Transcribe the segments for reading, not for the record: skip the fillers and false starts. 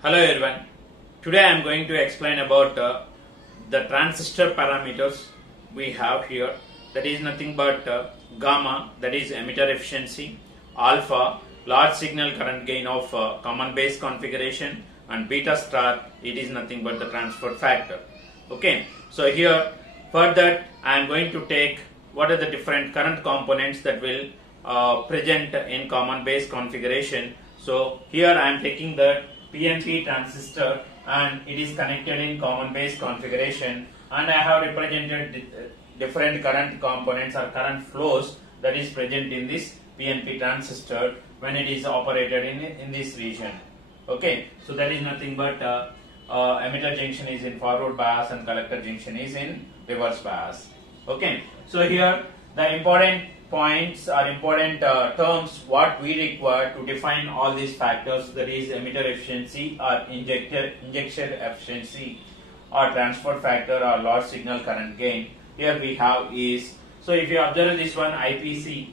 Hello everyone. Today I am going to explain about the transistor parameters we have here. That is nothing but gamma, that is emitter efficiency, alpha, large signal current gain of common base configuration, and beta star, it is nothing but the transfer factor. Okay, so here for that I am going to take what are the different current components that will present in common base configuration. So here I am taking the PNP transistor and it is connected in common base configuration, and I have represented different current components or current flows that is present in this PNP transistor when it is operated in this region. Okay, so that is nothing but emitter junction is in forward bias and collector junction is in reverse bias. Okay, so here the important points or important terms what we require to define all these factors, that is emitter efficiency or injection efficiency or transfer factor or large signal current gain. Here we have is, so if you observe this one, IPC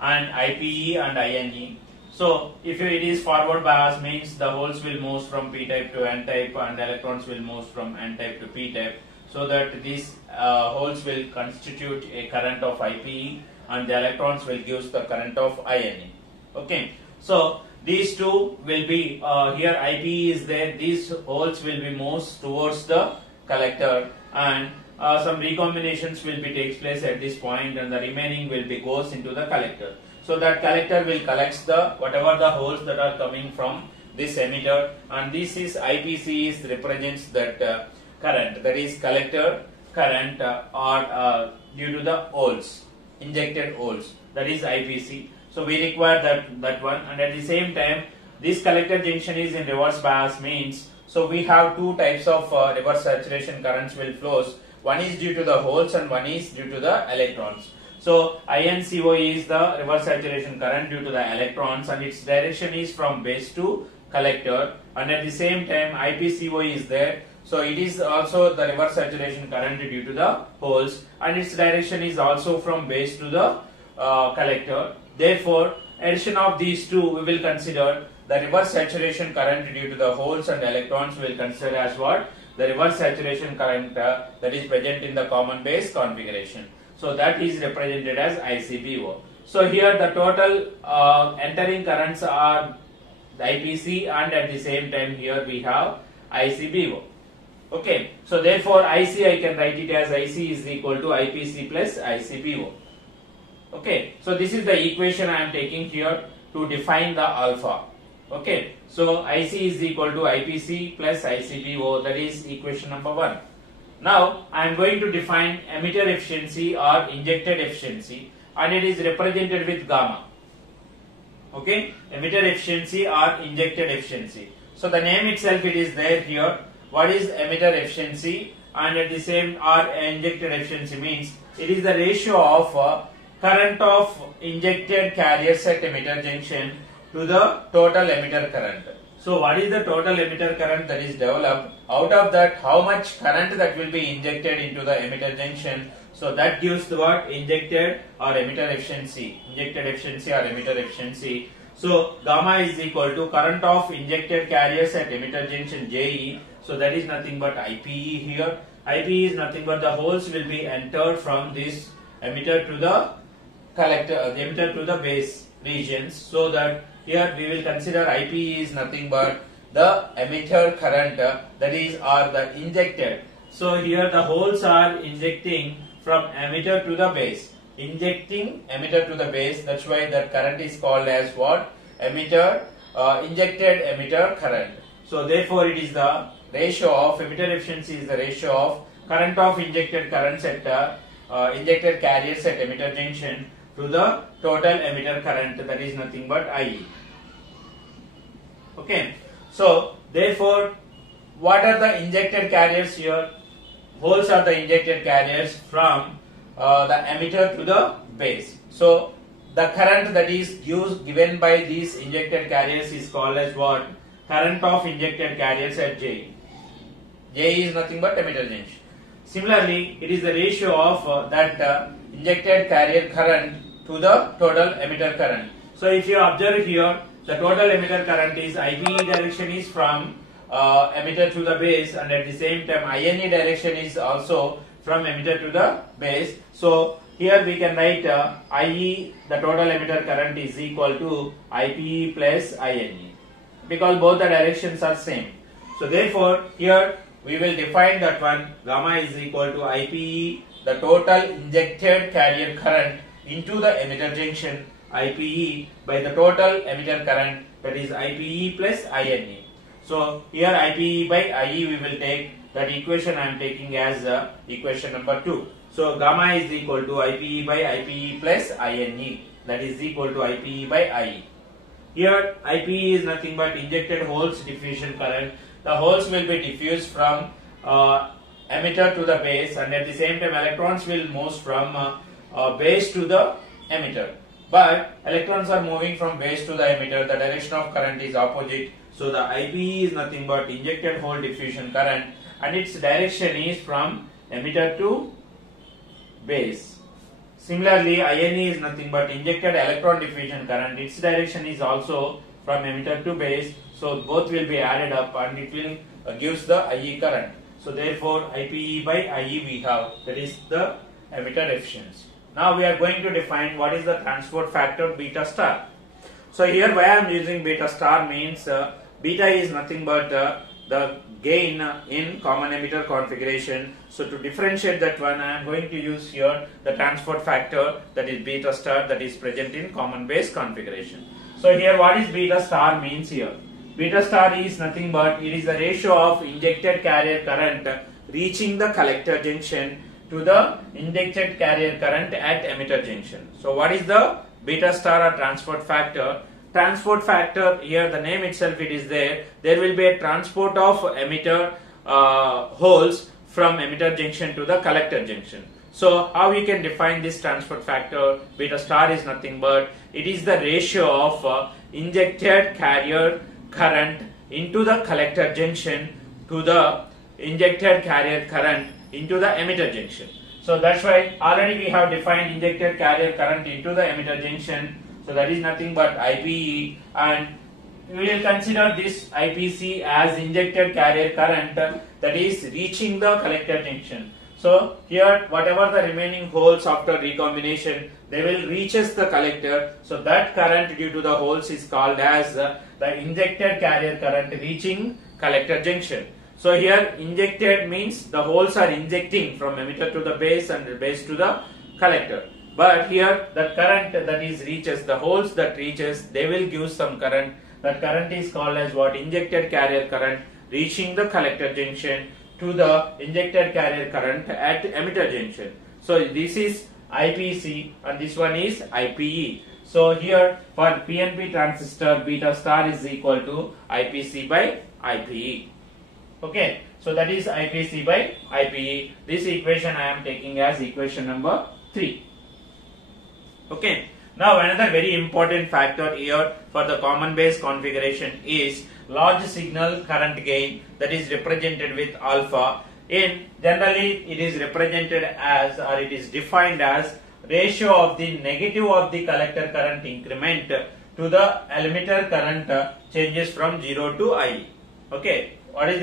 and IPE and INE. So if it is forward bias means the holes will move from P type to N type and electrons will move from N type to P type, so that these holes will constitute a current of IPE and the electrons will give the current of INE. Okay, so these two will be here IPE is there, these holes will be moved towards the collector, and some recombinations will be takes place at this point, and the remaining will be goes into the collector. So that collector will collect the whatever the holes that are coming from this emitter, and this is IPC is represents that current, that is collector current or due to the holes, injected holes, that is IPC. So we require that one, and at the same time this collector junction is in reverse bias means, so we have two types of reverse saturation currents will flows. One is due to the holes and one is due to the electrons. So INCO is the reverse saturation current due to the electrons, and its direction is from base to collector, and at the same time IPCO is there. So it is also the reverse saturation current due to the holes, and its direction is also from base to the collector. Therefore, addition of these two we will consider the reverse saturation current due to the holes and electrons will consider as what? The reverse saturation current that is present in the common base configuration. So that is represented as ICBO. So here the total entering currents are the IPC, and at the same time here we have ICBO. Okay, so therefore IC I can write it as IC is equal to IPC plus ICBO. Okay, so this is the equation I am taking here to define the alpha. Okay, so IC is equal to IPC plus ICBO, that is equation number 1. Now I am going to define emitter efficiency or injected efficiency, and it is represented with gamma. Okay, emitter efficiency or injected efficiency. So the name itself it is there here. What is emitter efficiency, and at the same or injected efficiency means it is the ratio of current of injected carriers at emitter junction to the total emitter current. So what is the total emitter current that is developed? Out of that, how much current that will be injected into the emitter junction? So that gives the what? Injected or emitter efficiency. Injected efficiency or emitter efficiency. So gamma is equal to current of injected carriers at emitter junction JE. So that is nothing but IPE here. IPE is nothing but the holes will be entered from this emitter to the collector, the emitter to the base regions. So that here we will consider IPE is nothing but the emitter current that is or the injected. So here the holes are injecting from emitter to the base. Injecting emitter to the base, that's why that current is called as what? Emitter, injected emitter current. So therefore it is the ratio of emitter efficiency is the ratio of current of injected currents at injected carriers at emitter junction to the total emitter current, that is nothing but IE. Okay, so therefore what are the injected carriers here? Holes are the injected carriers from the emitter to the base. So the current that is given by these injected carriers is called as what? Current of injected carriers at J. J is nothing but emitter junction. Similarly, it is the ratio of that injected carrier current to the total emitter current. So if you observe here, the total emitter current is IPE direction is from emitter to the base, and at the same time INE direction is also from emitter to the base. So here we can write IE, the total emitter current, is equal to IPE plus INE, because both the directions are same. So therefore here we will define that one, gamma is equal to IPE, the total injected carrier current into the emitter junction, IPE, by the total emitter current, that is IPE plus INE. So here IPE by IE we will take, that equation I am taking as equation number 2. So gamma is equal to IPE by IPE plus INE, that is equal to IPE by IE. Here IPE is nothing but injected holes diffusion current. The holes will be diffused from emitter to the base, and at the same time electrons will move from base to the emitter. But electrons are moving from base to the emitter, the direction of current is opposite. So the IPE is nothing but injected hole diffusion current, and its direction is from emitter to base. Similarly, INE is nothing but injected electron diffusion current, its direction is also from emitter to base. So both will be added up and it will gives the IE current. So therefore IPE by IE we have, that is the emitter efficiency. Now we are going to define what is the transport factor beta star. So here why I am using beta star means beta is nothing but the gain in common emitter configuration. So to differentiate that one, I am going to use here the transport factor, that is beta star, that is present in common base configuration. So here what is beta star means here? Beta star is nothing but it is the ratio of injected carrier current reaching the collector junction to the injected carrier current at emitter junction. So what is the beta star or transport factor? Transport factor, here the name itself it is there. There will be a transport of emitter holes from emitter junction to the collector junction. So how we can define this transport factor? Beta star is nothing but it is the ratio of injected carrier current into the collector junction to the injected carrier current into the emitter junction. So that's why already we have defined injected carrier current into the emitter junction. So that is nothing but IPE, and we will consider this IPC as injected carrier current that is reaching the collector junction. So here whatever the remaining holes after recombination, they will reaches the collector. So that current due to the holes is called as the injected carrier current reaching collector junction. So here injected means the holes are injecting from emitter to the base and the base to the collector. But here the current that is reaches, the holes that reaches, they will give some current. That current is called as what? Injected carrier current reaching the collector junction to the injected carrier current at emitter junction. So this is IPC and this one is IPE. So here for PNP transistor, beta star is equal to IPC by IPE. Okay, so that is IPC by IPE. This equation I am taking as equation number 3. Okay, now another very important factor here for the common base configuration is large signal current gain, that is represented with alpha. In generally it is represented as, or it is defined as, ratio of the negative of the collector current increment to the emitter current changes from 0 to I. Okay, what is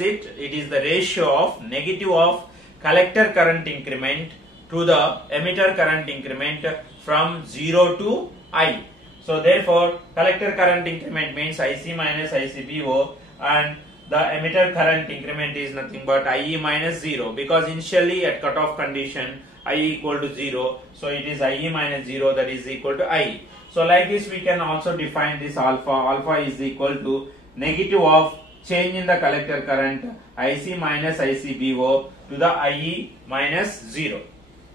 it? It is the ratio of negative of collector current increment to the emitter current increment from 0 to I. So therefore collector current increment means IC minus ICBO, and the emitter current increment is nothing but IE minus 0, because initially at cutoff condition I equal to 0, so it is IE minus 0, that is equal to I. So like this we can also define this alpha. Alpha is equal to negative of change in the collector current IC minus ICBO to the IE minus 0.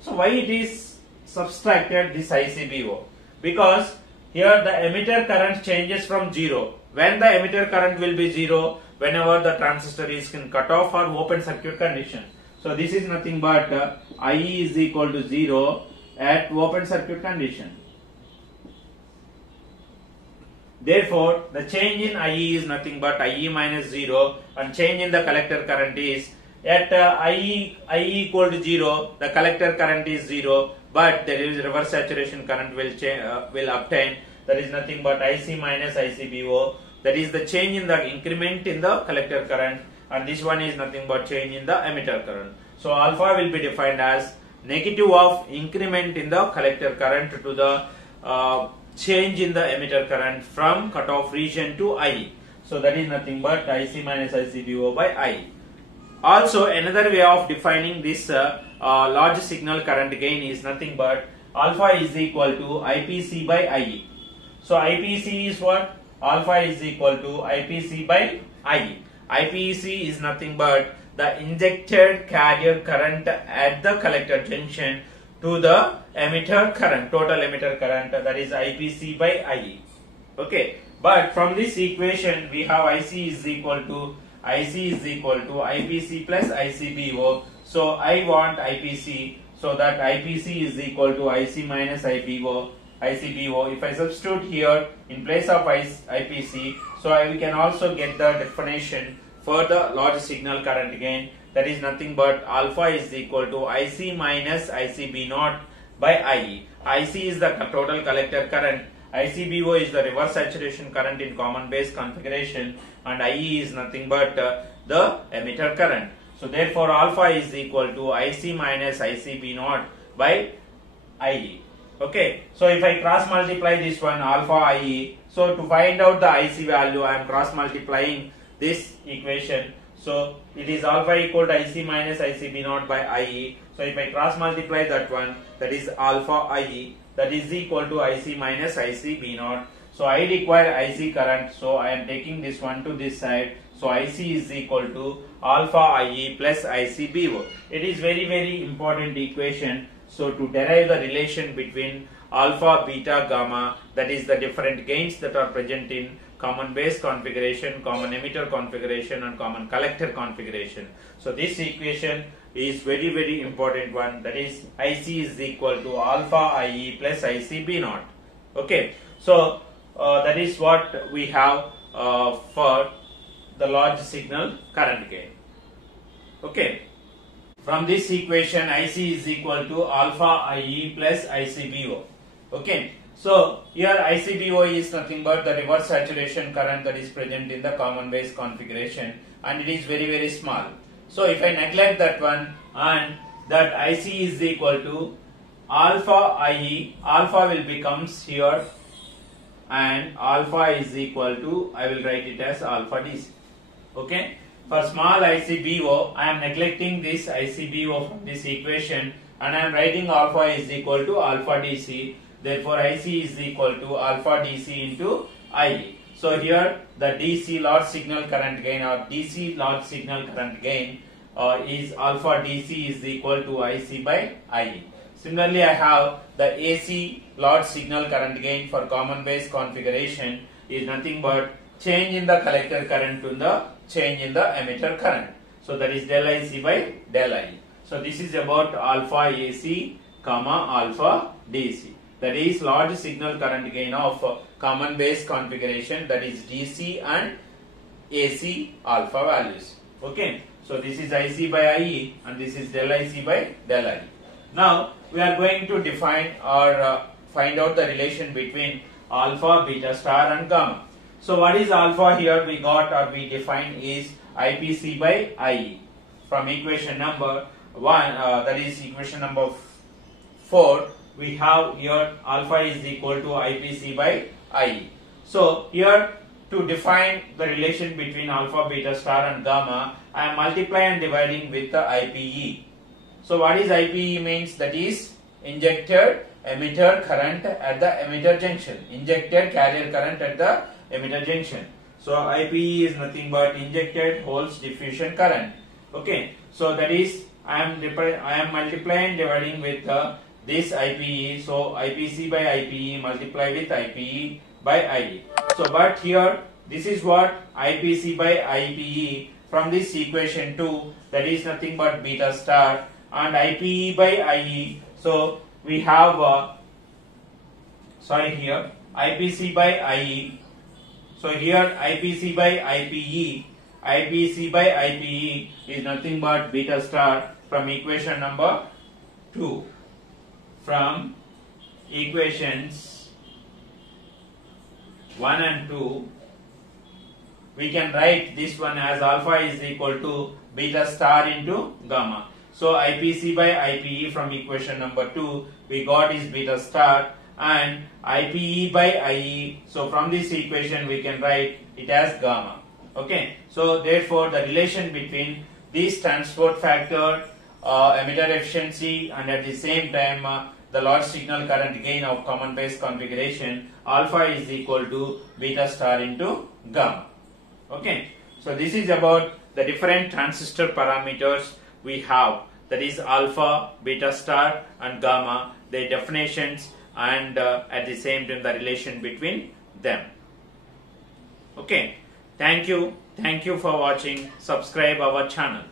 So why it is subtracted this ICBO? Because here the emitter current changes from 0. When the emitter current will be 0, whenever the transistor is in cutoff or open circuit condition. So this is nothing but IE is equal to 0 at open circuit condition. Therefore, the change in IE is nothing but IE minus 0, and change in the collector current is at IE equal to 0, the collector current is 0, but there is reverse saturation current will obtain, that is nothing but IC minus ICBO that is the change in the increment in the collector current, and this one is nothing but change in the emitter current. So alpha will be defined as negative of increment in the collector current to the change in the emitter current from cutoff region to IE. So that is nothing but IC minus ICBO by IE. Also, another way of defining this large signal current gain is nothing but alpha is equal to IPC by IE. So IPC is what? Alpha is equal to IPC by IE. IPC is nothing but the injected carrier current at the collector junction to the emitter current, total emitter current, that is IPC by IE. Okay, but from this equation we have IC is equal to IPC plus ICBO. So I want IPC, so that IPC is equal to IC minus ICBO. If I substitute here in place of IPC, so we can also get the definition for the large signal current gain, that is nothing but alpha is equal to IC minus ICB naught by IE. IC is the total collector current, ICBO is the reverse saturation current in common base configuration, and IE is nothing but the emitter current. So therefore alpha is equal to IC minus ICB naught by IE. Okay, so if I cross multiply this one alpha IE, so to find out the IC value I am cross multiplying this equation. So it is alpha equal to IC minus ICB naught by IE. So if I cross multiply that one, that is alpha IE, that is equal to IC minus ICB naught. So I require IC current, so I am taking this one to this side. So IC is equal to alpha IE plus ICBO. It is very important equation. So to derive the relation between alpha, beta, gamma, that is the different gains that are present in common base configuration, common emitter configuration, and common collector configuration. So this equation is very important one, that is IC is equal to alpha IE plus ICB naught. Okay, so that is what we have for the large signal current gain. Okay, from this equation IC is equal to alpha IE plus ICBO. Okay, so here ICBO is nothing but the reverse saturation current that is present in the common base configuration, and it is very small. So if I neglect that one, and that IC is equal to alpha IE, alpha will becomes here, and alpha is equal to, I will write it as alpha DC. Okay, for small ICBO I am neglecting this ICBO from this equation, and I am writing alpha is equal to alpha DC. Therefore IC is equal to alpha DC into IE. So here the DC large signal current gain, or DC large signal current gain is alpha DC is equal to IC by IE. Similarly, I have the AC large signal current gain for common base configuration is nothing but change in the collector current to the change in the emitter current. So that is del IC by del IE. So this is about alpha AC comma alpha DC. That is large signal current gain of common base configuration, that is DC and AC alpha values. Okay, so this is IC by IE and this is del IC by del IE. Now we are going to define or find out the relation between alpha, beta star and gamma. So what is alpha here we got or we defined is IPC by IE from equation number 1, that is equation number 4. We have here alpha is equal to IPC by IE. So here to define the relation between alpha, beta star and gamma, I am multiplying and dividing with the IPE. So what is IPE means? That is injected emitter current at the emitter junction, injected carrier current at the emitter junction. So IPE is nothing but injected holes diffusion current. Okay, so that is I am multiplying and dividing with this IPE. So IPC by IPE multiply with IPE by IE. So but here this is what IPC by IPE from this equation 2, that is nothing but beta star, and IPE by IE. So we have here IPC by IE. So here IPC by IPE, IPC by IPE is nothing but beta star from equation number 2. From equations 1 and 2, we can write this one as alpha is equal to beta star into gamma. So IPC by IPE from equation number 2 we got is beta star, and IPE by IE, so from this equation we can write it as gamma. Okay, so therefore the relation between this transport factor, emitter efficiency, and at the same time the large signal current gain of common base configuration, alpha is equal to beta star into gamma. Okay, so this is about the different transistor parameters we have, that is alpha, beta star and gamma, their definitions, and at the same time the relation between them. Okay, thank you for watching. Subscribe our channel.